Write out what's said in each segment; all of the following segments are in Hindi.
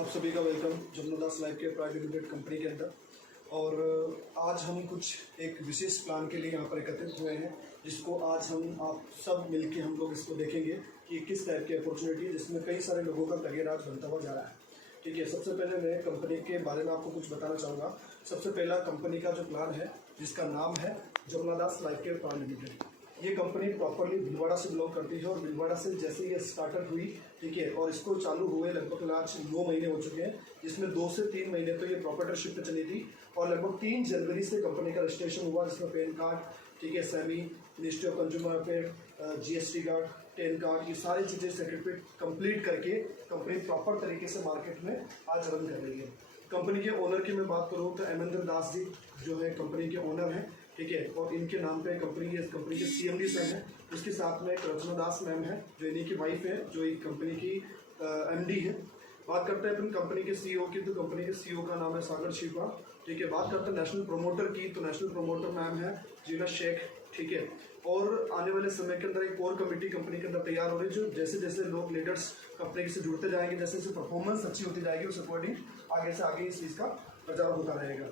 आप सभी का welcome Jamuna Das life care private limited company के अंदर। और आज हम कुछ एक विशेष प्लान के लिए यहाँ पर एकत्रित हुए हैं, जिसको आज हम आप सब मिलके हम लोग इसको देखेंगे कि किस टाइप की अपॉर्चुनिटी है, जिसमें कई सारे लोगों का करियर आज बनता हुआ जा रहा है। ठीक है, सबसे पहले मैं कंपनी के बारे में आपको कुछ बताना चाहूँगा। सबसे पहला कंपनी का जो प्लान है, जिसका नाम है Jamuna Das life care private limited. ये कंपनी प्रॉपरली भीलवाड़ा से बिलोंग करती है और भीलवाड़ा से जैसे ये स्टार्टअप हुई, ठीक है, और इसको चालू हुए लगभग आज 9 महीने हो चुके हैं, जिसमें 2 से 3 महीने तो ये प्रोप्राइटरशिप पे चली थी और लगभग 3 जनवरी से कंपनी का रजिस्ट्रेशन हुआ, जिसमें पैन कार्ड, ठीक है, semi, ministry of consumer affair, GST card, ten card, ये सारी चीज़ें सर्टिफिकेट कंप्लीट करके कंपनी प्रॉपर तरीके से मार्केट में आज रन कर रही है। कंपनी के ओनर की मैं बात करूँ तो अमरिंदर दास जी जो है कंपनी के ओनर हैं, ठीक है, और इनके नाम पे कंपनी के CMD सर हैं। उसके साथ में एक रचना दास मैम है जो इन्हीं की वाइफ है, जो एक कंपनी की MD है। बात करते हैं अपन कंपनी के CEO की, तो कंपनी के CEO का नाम है सागर शिवा, ठीक है। बात करते हैं नेशनल प्रमोटर की, तो नेशनल प्रमोटर मैम है जीना शेख, ठीक है। और आने वाले समय के अंदर एक कोर कमेटी कंपनी के अंदर तैयार हो रही है, जो जैसे जैसे लोग लीडर्स कंपनी से जुड़ते जाएंगे, जैसे जैसे परफॉर्मेंस अच्छी होती जाएगी, उस अकॉर्डिंग आगे से आगे इस चीज़ का प्रचार होता रहेगा,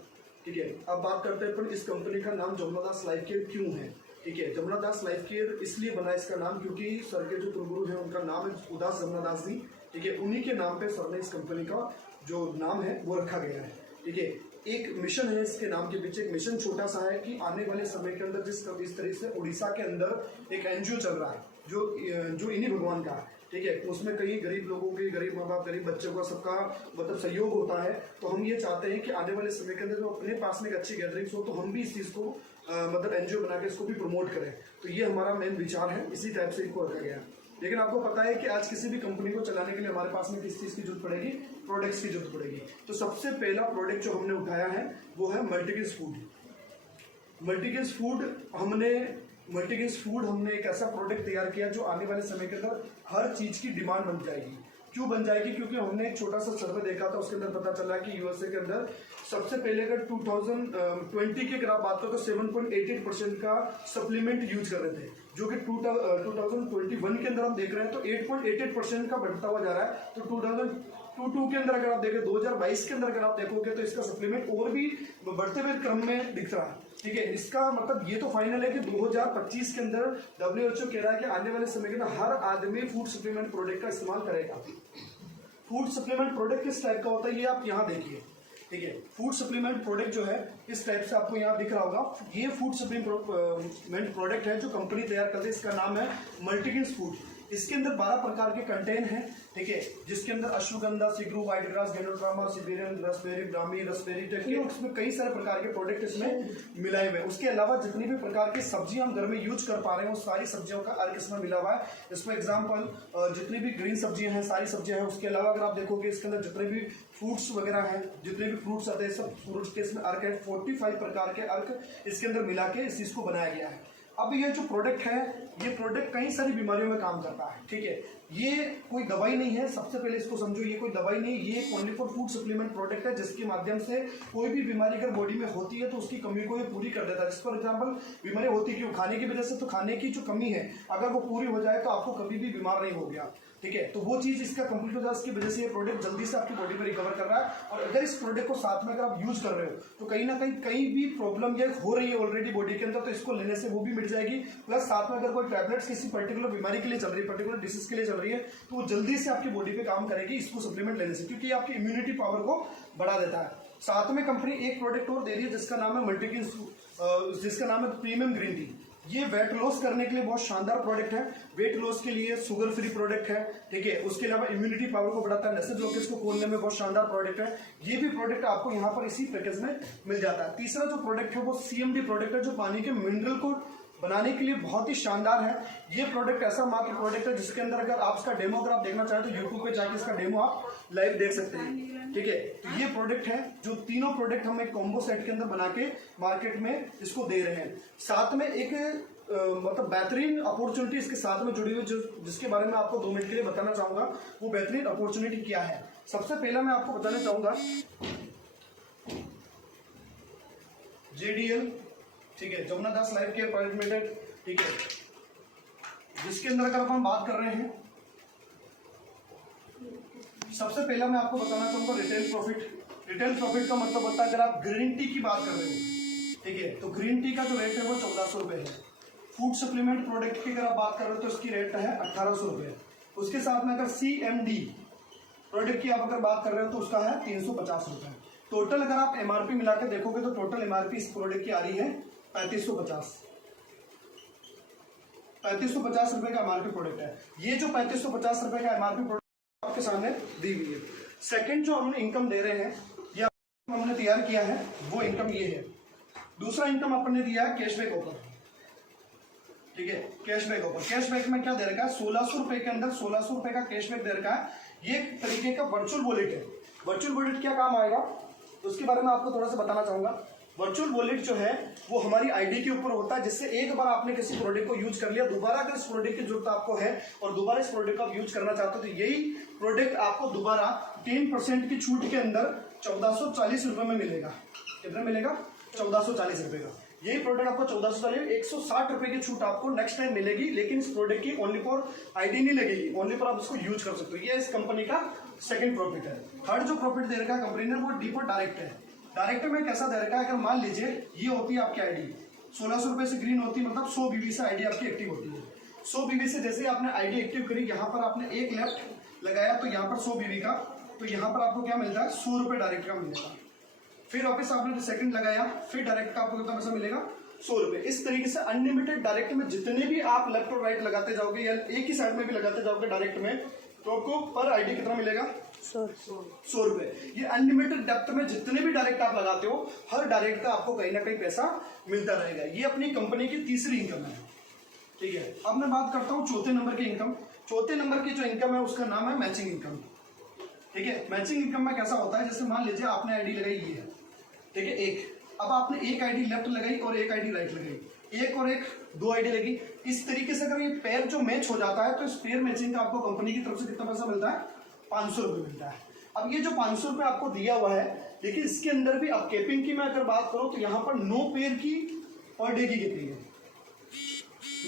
ठीक है। अब बात करते हैं अपन इस कंपनी का नाम जमुना दास लाइफ केयर क्यों है, ठीक है। जमुना दास लाइफ केयर इसलिए बना इसका नाम क्योंकि सर के जो कुलगुरु हैं उनका नाम है उदास जमुना दास जी, ठीक है। उन्हीं के नाम पे सर ने इस कंपनी का जो नाम है वो रखा गया है, ठीक है। एक मिशन है इसके नाम के पीछे, एक मिशन छोटा सा है कि आने वाले समय के अंदर इस तरह से उड़ीसा के अंदर एक NGO चल रहा है जो इन्हीं भगवान का है, ठीक है। उसमें कई गरीब लोगों के, गरीब माँ बाप, गरीब बच्चों का सबका मतलब सहयोग होता है। तो हम ये चाहते हैं कि आने वाले समय के अंदर जो अपने पास में एक अच्छी गैदरिंग्स हो, तो हम भी इस चीज़ को मतलब NGO बना के इसको भी प्रमोट करें। तो ये हमारा मेन विचार है, इसी टाइप से इनको रखा गया है। लेकिन आपको पता है कि आज किसी भी कंपनी को चलाने के लिए हमारे पास में किस चीज़ की जरूरत पड़ेगी, प्रोडक्ट्स की जरूरत पड़ेगी। तो सबसे पहला प्रोडक्ट जो हमने उठाया है वो है मल्टीग्रेन फूड। मल्टीग्रेन फूड हमने एक ऐसा प्रोडक्ट तैयार किया जो आने वाले समय के अंदर हर चीज़ की डिमांड बन जाएगी। क्यों बन जाएगी? क्योंकि हमने एक छोटा सा सर्वे देखा था, उसके अंदर पता चला कि USA के अंदर सबसे पहले अगर 2020 की अगर आप बात करो तो 7.88% का सप्लीमेंट यूज कर रहे थे, जो कि 2021 के अंदर हम देख रहे हैं तो 8.88% का बढ़ता हुआ जा रहा है। तो 2022 के अंदर अगर आप देखें, 2022 के अंदर अगर आप देखोगे तो इसका सप्लीमेंट और भी बढ़ते हुए क्रम में दिख रहा है, ठीक है। इसका मतलब ये तो फाइनल है कि 2025 के अंदर WHO कह रहा है कि आने वाले समय के अंदर हर आदमी फूड सप्लीमेंट प्रोडक्ट का इस्तेमाल करेगा। फूड सप्लीमेंट प्रोडक्ट किस टाइप का होता है ये आप यहाँ देखिए, ठीक है। फूड सप्लीमेंट प्रोडक्ट जो है इस टाइप से आपको यहाँ दिख रहा होगा। ये फूड सप्लीमेंट प्रोडक्ट है जो कंपनी तैयार करती है, इसका नाम है मल्टीग्रेन फूड। इसके अंदर 12 प्रकार के कंटेन हैं, ठीक है, जिसके अंदर अश्वगंधा, सिग्रू, white grass, ganoderma, Siberian, raspberry, brahmi, raspberry टेक्के, उसमें कई सारे प्रकार के प्रोडक्ट इसमें मिलाए हुए हैं। उसके अलावा जितनी भी प्रकार की सब्जियां हम घर में यूज कर पा रहे हैं वो सारी सब्जियों का अर्क इसमें मिला हुआ है। इसमें एग्जाम्पल जितनी भी ग्रीन सब्जियां हैं, सारी सब्जियां हैं। उसके अलावा अगर आप देखोगे इसके अंदर जितने भी फ्रूट्स वगैरह हैं, जितने भी फ्रूट्स आते हैं, सब फ्रूट्स के इसमें अर्क है। 45 प्रकार के अर्क इसके अंदर मिला के इस चीज को बनाया गया है। अब ये जो प्रोडक्ट है, ये प्रोडक्ट कई सारी बीमारियों में काम करता है, ठीक है। ये कोई दवाई नहीं है, सबसे पहले इसको समझो, ये कोई दवाई नहीं, ये only for food supplement product है, जिसके माध्यम से कोई भी बीमारी अगर बॉडी में होती है तो उसकी कमी को ये पूरी कर देता है। जिस फॉर एग्जाम्पल बीमारी होती है क्यों? खाने की वजह से। तो खाने की जो कमी है अगर वो पूरी हो जाए तो आपको कभी भी बीमार नहीं हो गया, ठीक है। तो वो चीज इसका कंप्लीट हो जाए, इसकी वजह से ये प्रोडक्ट जल्दी से आपकी बॉडी में रिकवर कर रहा है। और अगर इस प्रोडक्ट को साथ में अगर आप यूज कर रहे हो तो कहीं ना कहीं भी प्रॉब्लम ये हो रही है ऑलरेडी बॉडी के अंदर, तो इसको लेने से वो भी मिट जाएगी। प्लस साथ में अगर कोई टैबलेट्स किसी पर्टिकुलर बीमारी के लिए चल रही है, पर्टिकुलर डिसीज के लिए चल रही है, तो वो जल्दी से आपकी बॉडी पे काम करेगी इसको सप्लीमेंट लेने से, क्योंकि ये आपकी इम्यूनिटी पावर को बढ़ा देता है। साथ में कंपनी एक प्रोडक्ट और दे रही है जिसका नाम है मल्टीग्रेन, जिसका नाम है प्रीमियम ग्रीन टी। ये वेट लॉस करने के लिए बहुत शानदार प्रोडक्ट है। वेट लॉस के लिए शुगर फ्री प्रोडक्ट है, ठीक है। उसके अलावा इम्यूनिटी पावर को बढ़ाता है, नसें ब्लॉकेज को खोलने में बहुत शानदार प्रोडक्ट है। ये भी प्रोडक्ट आपको यहाँ पर इसी पैकेज में मिल जाता है। तीसरा जो प्रोडक्ट है वो CMD प्रोडक्ट है, जो पानी के मिनरल को बनाने के लिए बहुत ही शानदार है। ये प्रोडक्ट ऐसा मात्र प्रोडक्ट है जिसके अंदर अगर आप इसका डेमो अगर आप देखना चाहें तो यूट्यूब पे जाके इसका डेमो आप लाइव देख सकते हैं, ठीक है। तो ये प्रोडक्ट है, जो तीनों प्रोडक्ट हम एक कॉम्बो सेट के अंदर बना के मार्केट में इसको दे रहे हैं। साथ में एक मतलब बेहतरीन अपॉर्चुनिटी इसके साथ में जुड़ी हुई, जिसके बारे में आपको 2 मिनट के लिए बताना चाहूंगा। वो बेहतरीन अपॉर्चुनिटी क्या है? सबसे पहला मैं आपको बताना चाहूंगा JDL, ठीक है, Jamuna Das life care private limited, ठीक है, जिसके अंदर अगर हम बात कर रहे हैं सबसे पहला मैं आपको बताना चाहूँगा रिटेल प्रॉफिट। रिटेल प्रॉफिट का मतलब होता है अगर आप ग्रीन टी की बात कर रहे हो, ठीक है, तो ग्रीन टी का जो रेट है वो 1400 रुपये है। फूड सप्लीमेंट प्रोडक्ट की अगर आप बात कर रहे हो तो इसकी रेट है 1800 रुपये। उसके साथ में अगर CMD प्रोडक्ट की आप अगर बात कर रहे हो तो उसका है 350 रुपये। टोटल अगर आप MRP मिला के देखोगे तो टोटल MRP इस प्रोडक्ट की आ रही है 3550 रुपये का MRP प्रोडक्ट है। ये जो 3550 रुपये का MRP प्रोडक्ट आपके सामने दी हुई है। सेकंड जो हमने इनकम दे रहे हैं या हमने तैयार किया है वो इनकम ये है। दूसरा इनकम आपने दिया है कैशबैक ऑफर, ठीक है, कैशबैक ऑफर। कैशबैक में क्या दे रखा है, 1600 रुपये के अंदर 1600 रुपये का कैशबैक दे रखा है। ये एक तरीके का वर्चुअल वॉलेट है। वर्चुअल वॉलेट क्या काम आएगा उसके बारे में आपको थोड़ा सा बताना चाहूंगा। वर्चुअल वॉलेट जो है वो हमारी आईडी के ऊपर होता है, जिससे एक बार आपने किसी प्रोडक्ट को यूज कर लिया, दोबारा अगर इस प्रोडक्ट की जरूरत आपको है और दोबारा इस प्रोडक्ट को आप यूज करना चाहते हो तो यही प्रोडक्ट आपको दोबारा 10% की छूट के अंदर 1440 रुपये में मिलेगा। कितना मिलेगा, 1440 रुपये का। यही प्रोडक्ट आपको 1440, 160 रुपये की छूट आपको नेक्स्ट टाइम मिलेगी, लेकिन इस प्रोडक्ट की ओनली फॉर आईडी नहीं लगेगी, ओनली फॉर आप इसको यूज कर सकते हो। ये इस कंपनी का सेकंड प्रॉफिट है। थर्ड जो प्रॉफिट दे रखा है कंपनी ने वो डीपो डायरेक्ट है। डायरेक्ट में कैसा दे रखा है, अगर मान लीजिए ये होती है आपकी आईडी 1600 रुपये से ग्रीन होती है, मतलब 100 बीबी से आईडी आपकी एक्टिव होती है। 100 बीबी से जैसे ही आपने आईडी एक्टिव करी, यहाँ पर आपने एक लेफ्ट लगाया तो यहाँ पर 100 बीबी का, तो यहाँ पर आपको क्या मिलता है, 100 रुपये डायरेक्ट का मिलेगा। फिर वापस आपने सेकंड लगाया, फिर डायरेक्ट का आपको कितना पैसा मिलेगा, 100 रुपये। इस तरीके से अनलिमिटेड डायरेक्ट में जितने भी आप लेफ्ट और राइट लगाते जाओगे या एक ही साइड में भी लगाते जाओगे डायरेक्ट में, तो आपको पर आईडी कितना मिलेगा, 100 रुपये। ये अनलिमिटेड डेप्थ में जितने भी डायरेक्ट आप लगाते हो हर डायरेक्ट का आपको कहीं ना कहीं पैसा मिलता रहेगा। ये अपनी कंपनी की तीसरी इनकम है, ठीक है। अब मैं बात करता हूँ चौथे नंबर की इनकम। चौथे नंबर की जो इनकम है उसका नाम है मैचिंग इनकम, ठीक है। मैचिंग इनकम में कैसा होता है, जैसे मान लीजिए आपने आईडी लगाई ये है, ठीक है, एक, अब आपने एक आईडी लेफ्ट लगाई और एक आईडी राइट लगाई, एक और एक, 2 आईडी लगी। इस तरीके से अगर ये पेयर जो मैच हो जाता है तो इस पेयर मैचिंग का आपको कंपनी की तरफ से कितना पैसा मिलता है, 500 रुपये मिलता है। अब ये जो 500 रुपये आपको दिया हुआ है, लेकिन इसके अंदर भी अब कैपिंग की मैं अगर बात करूं तो यहाँ पर 9 पेयर की पर डे की कैपिंग है,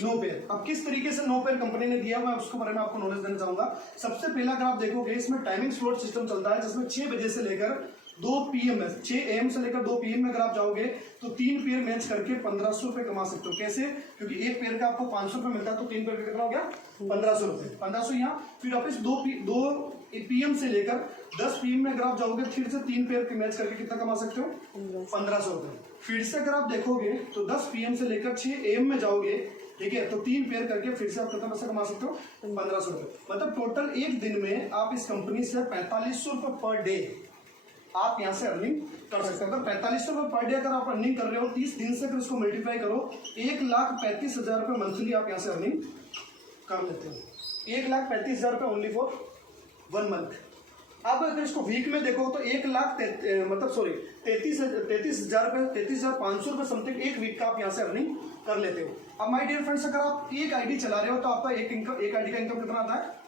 9 पेयर। अब किस तरीके से 9 पेयर कंपनी ने दिया, मैं उसके बारे में आपको नॉलेज देना चाहूंगा। सबसे पहला अगर आप देखोगे इसमें टाइमिंग स्लॉट सिस्टम चलता है, जिसमें 6 बजे से लेकर 2 PM में, 6 AM से लेकर 2 PM में अगर आप जाओगे तो 3 पेयर मैच करके 1500 रुपये कमा सकते हो। कैसे, क्योंकि एक पेयर का आपको 500 रुपये मिलता है, तो 3 पेयर का कितना हो गया, 1500 रुपये। 1500 यहाँ, फिर वापस 2 PM से लेकर 10 PM में अगर आप जाओगे फिर से 3 पेयर के मैच करके कितना कमा सकते हो, 1500 रुपये। फिर से अगर आप देखोगे तो 10 PM से लेकर 6 AM में जाओगे, ठीक है, तो 3 पेयर करके फिर से आप कितना पैसा कमा सकते हो, 1500 रुपये। मतलब टोटल एक दिन में आप इस कंपनी से 4500 रुपये पर डे आप यहाँ से अर्निंग कर सकते हो। अगर 4500 रुपये पर डे अगर आप अर्निंग कर रहे हो 30 दिन से, फिर उसको मल्टीप्लाई करो, 1,35,000 रुपये मंथली आप यहाँ से अर्निंग कर लेते हो। 1,35,000 रुपये ओनली फॉर 1 मंथ। अब अगर इसको वीक में देखो तो 33,500 रुपये समथिंग एक वीक का आप यहाँ से अर्निंग कर लेते हो। अब माय डियर फ्रेंड्स, अगर आप एक आईडी चला रहे हो तो आपका एक आईडी का इनकम कितना आता है,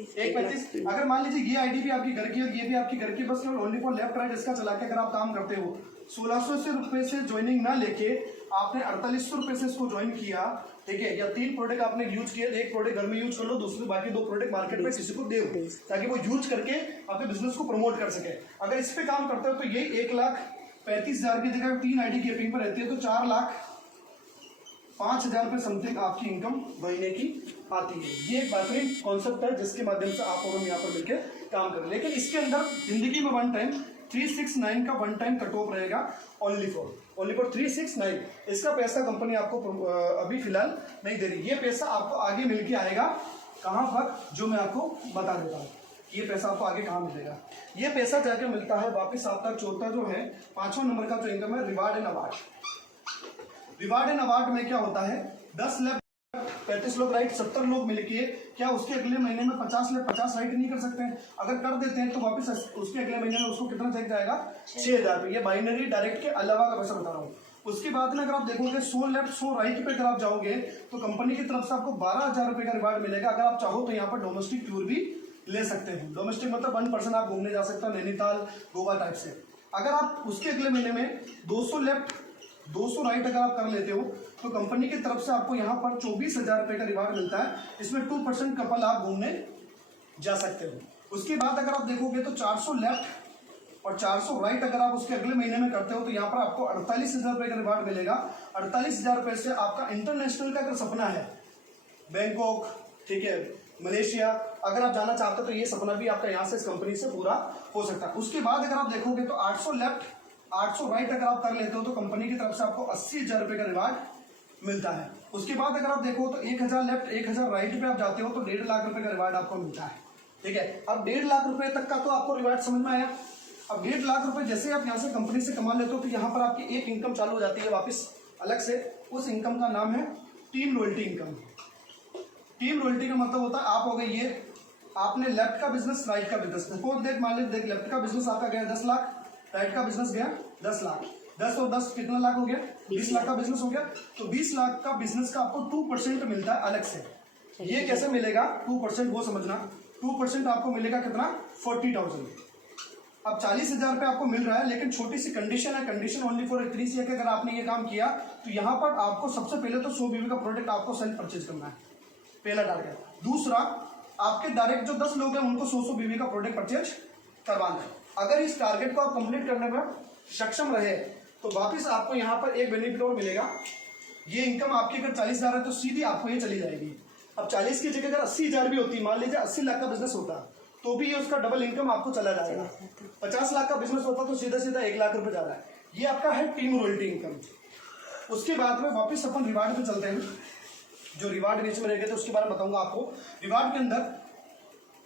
1,35,000। अगर मान लीजिए ये आईडी भी आपकी घर की और ये भी आपकी घर की, बस ओनली फॉर लेफ्ट राइट इसका चला के अगर आप काम करते हो, 1600 रुपये से ज्वाइनिंग ना लेके आपने 4800 रुपये से इसको ज्वाइन किया, ठीक है, या 3 प्रोडक्ट आपने यूज किए, एक प्रोडक्ट घर में यूज कर लो, दूसरे बाकी 2 प्रोडक्ट मार्केट में किसी को दे ताकि वो यूज करके अपने बिजनेस को प्रमोट कर सके। अगर इस पे काम करते हो तो ये 1,35,000 की जगह 3 आईडी गेपिंग पर रहती है तो 4,05,000 रुपये समथिंग आपकी इनकम महीने की आती है। ये एक बेहतरीन कॉन्सेप्ट है जिसके माध्यम से आप और हम यहाँ पर मिलकर काम करें। लेकिन इसके अंदर जिंदगी में 1 टाइम 369 का 1 टाइम कट ऑफ रहेगा, ओनली फॉर 369। इसका पैसा कंपनी आपको अभी फिलहाल नहीं दे रही। ये पैसा आपको आगे मिल के आएगा, कहाँ पर, जो मैं आपको बता देता हूँ। ये पैसा आपको आगे कहाँ मिलेगा, ये पैसा जाके मिलता है वापिस आपका चौथा जो है 5वां नंबर का जो इनकम है, reward and award. Reward and award में क्या होता है, 10 लेफ्ट 35 लोग राइट, 70 लोग मिलके क्या उसके अगले महीने में 50 लेफ्ट 50 राइट नहीं कर सकते हैं। अगर कर देते हैं तो वापस उसके अगले महीने में उसको कितना चेक जाएगा, 6,000 रुपये। ये बाइनरी डायरेक्ट के अलावा का पैसा बता रहा हूँ। उसके बाद में अगर आप देखोगे 100 लेफ्ट 100 राइट पे अगर आप जाओगे तो कंपनी की तरफ से आपको 12,000 रुपये का रिवार्ड मिलेगा। अगर आप चाहो तो यहाँ पर डोमेस्टिक टूर भी ले सकते हैं। डोमेस्टिक मतलब 1% आप घूमने जा सकते हो, नैनीताल गोवा टाइप से। अगर आप उसके अगले महीने में 200 लेफ्ट 200 राइट अगर आप कर लेते हो तो कंपनी की तरफ से आपको यहाँ पर 24,000 रुपये का रिवार्ड मिलता है। इसमें 2% कपल आप घूमने जा सकते हो। उसके बाद अगर आप देखोगे तो 400 लेफ्ट और 400 राइट अगर आप उसके अगले महीने में करते हो तो यहाँ पर आपको 48,000 रुपये का रिवार्ड मिलेगा। 48,000 रुपये से आपका इंटरनेशनल का अगर सपना है, बैंकॉक, ठीक है, मलेशिया, अगर आप जाना चाहते हो तो ये सपना भी आपका यहाँ से इस कंपनी से पूरा हो सकता है। उसके बाद अगर आप देखोगे तो 800 लेफ्ट 800 राइट अगर आप कर लेते हो तो कंपनी की तरफ से आपको 80,000 रुपये का रिवार्ड मिलता है। उसके बाद अगर आप देखो तो 1,000 लेफ्ट 1,000 राइट पे आप जाते हो तो 1.5 लाख रुपए का रिवार्ड आपको मिलता है। ठीक है, अब 1.5 लाख रुपए तक का तो आपको रिवार्ड समझ में आया। अब 1.5 लाख रुपए जैसे आप यहाँ से कंपनी से कमा लेते हो तो यहाँ पर आपकी एक इनकम चालू हो जाती है वापस अलग से। उस इनकम का नाम है team royalty income. Team royalty का मतलब होता है आप हो गए ये, आपने लेफ्ट का बिजनेस राइट का बिजनेस, देख मान लीजिए, देख लेफ्ट का बिजनेस आपका गया 10 लाख, राइट का बिजनेस गया 10 लाख, 10 और 10 कितना लाख हो गया, 20 लाख का बिजनेस हो गया। तो 20 लाख का बिजनेस का आपको 2% मिलता है अलग से। ये कैसे मिलेगा 2%, वो समझना। 2% आपको मिलेगा कितना, 40,000। अब 40,000 रुपये आपको मिल रहा है, लेकिन छोटी सी कंडीशन है, कंडीशन ओनली फॉर 3 सी है कि अगर आपने ये काम किया तो यहाँ पर आपको सबसे पहले तो 100 बीवी का प्रोडक्ट आपको सेल्फ परचेज करना है, पहला टारगेट। दूसरा, आपके डायरेक्ट जो 10 लोग हैं उनको 100 बीवी का प्रोडक्ट परचेज करवाना है। अगर इस टारगेट को आप कंप्लीट करने में सक्षम रहे तो वापस आपको यहाँ पर एक बेनिफिट और मिलेगा। ये इनकम आपकी अगर 40,000 है तो सीधी आपको ये चली जाएगी। अब 40 की जगह अगर 80,000 भी होती, मान लीजिए 80 लाख का बिजनेस होता तो भी ये उसका डबल इनकम आपको चला जाएगा। 50 लाख का बिजनेस होता तो सीधा सीधा 1 लाख रुपए जा रहा है। ये आपका है टीम रॉयल्टी इनकम। उसके बाद में वापस अपन रिवार्ड पे चलते हैं। जो रिवार्ड बीच में रह गए थे उसके बारे में बताऊंगा आपको। रिवार्ड के अंदर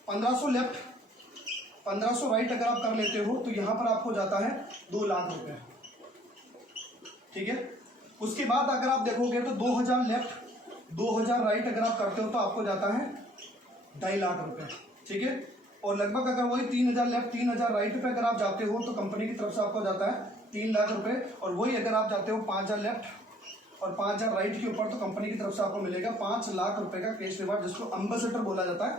1500 लेफ्ट 1500 राइट अगर आप कर लेते हो तो यहाँ पर आपको जाता है 2 लाख रुपए। ठीक है, उसके बाद अगर आप देखोगे तो 2000 लेफ्ट 2000 राइट अगर आप करते हो तो आपको जाता है 2.5 लाख रुपए। ठीक है, और लगभग अगर वही 3000 लेफ्ट 3000 राइट पे अगर आप जाते हो तो कंपनी की तरफ से आपको जाता है 3 लाख रुपए। और वही अगर आप जाते हो 5000 लेफ्ट और 5000 राइट के ऊपर तो कंपनी की तरफ से आपको मिलेगा 5 लाख रुपए का कैश रिवार्ड, जिसको एम्बेसडर बोला जाता है,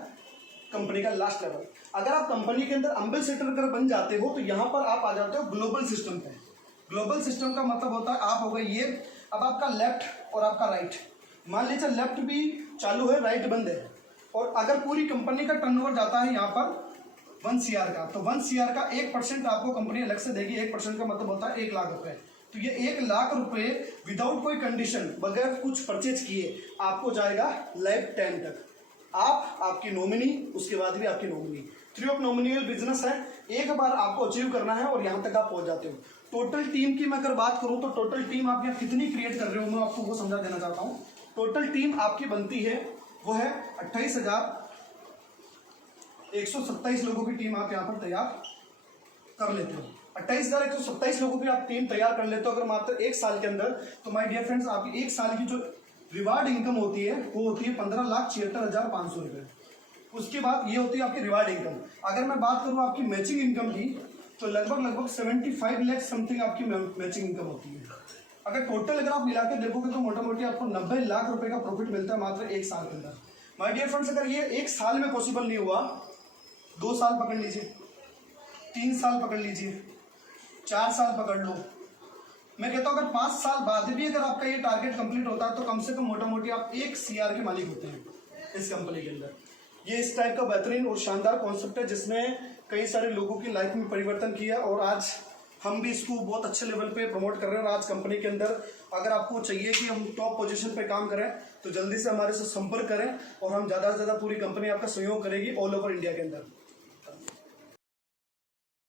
कंपनी का लास्ट लेवल। अगर आप कंपनी के अंदर एम्बेसडर अगर बन जाते हो तो यहाँ पर आप आ जाते हो ग्लोबल सिस्टम पे। ग्लोबल सिस्टम का मतलब होता है आप हो गए ये, अब आपका लेफ्ट और आपका राइट, मान लीजिए लेफ्ट भी चालू है राइट बंद है, और अगर पूरी कंपनी का टर्नओवर जाता है यहाँ पर 1 CR का, तो 1 CR का 1% आपको कंपनी अलग से देगी। 1% का मतलब होता है 1 लाख रुपए। तो ये 1 लाख रुपए विदाउट कोई कंडीशन, बगैर कुछ परचेज किए आपको जाएगा लाइफ टाइम तक। आप, आपकी नॉमिनी, उसके बाद भी आपकी नॉमिनी। फ्री ऑफ नॉमिनियल बिजनेस है, एक बार आपको अचीव करना है और यहाँ तक आप पहुंच जाते हो। टोटल टीम की मैं अगर बात करूं तो टोटल टीम आप यहाँ कितनी क्रिएट कर रहे हो मैं आपको वो समझा देना चाहता हूँ। टोटल टीम आपकी बनती है वो है 28,127 लोगों की टीम आप यहाँ पर तैयार कर लेते हो। 28,127 लोगों की आप टीम तैयार कर लेते हो अगर मात्र 1 साल के अंदर। तो माय डियर फ्रेंड्स, आपकी 1 साल की जो रिवार्ड इनकम होती है वो होती है 15,76,500 रुपए। उसके बाद ये होती है आपकी रिवार्ड इनकम। अगर मैं बात करूँ आपकी मैचिंग इनकम की तो लगभग 75 लाख समथिंग आपकी मैचिंग इनकम होती है। अगर टोटल अगर आप मिला के देखोगे तो मोटा मोटी आपको 90 लाख रुपए का प्रॉफिट मिलता है मात्र 1 साल के अंदर। माय डियर फ्रेंड्स, अगर ये 1 साल में पॉसिबल नहीं हुआ, 2 साल पकड़ लीजिए, 3 साल पकड़ लीजिए, 4 साल पकड़ लो, मैं कहता हूँ अगर 5 साल बाद भी अगर आपका ये टारगेट कंप्लीट होता है तो कम से कम मोटा मोटी आप 1 CR के मालिक होते हैं इस कंपनी के अंदर। ये इस टाइप का बेहतरीन और शानदार कॉन्सेप्ट है जिसने कई सारे लोगों की लाइफ में परिवर्तन किया, और आज हम भी इसको बहुत अच्छे लेवल पे प्रमोट कर रहे हैं। और आज कंपनी के अंदर अगर आपको चाहिए कि हम टॉप पोजीशन पे काम करें तो जल्दी से हमारे से संपर्क करें और हम ज़्यादा से ज़्यादा पूरी कंपनी आपका सहयोग करेगी ऑल ओवर इंडिया के अंदर।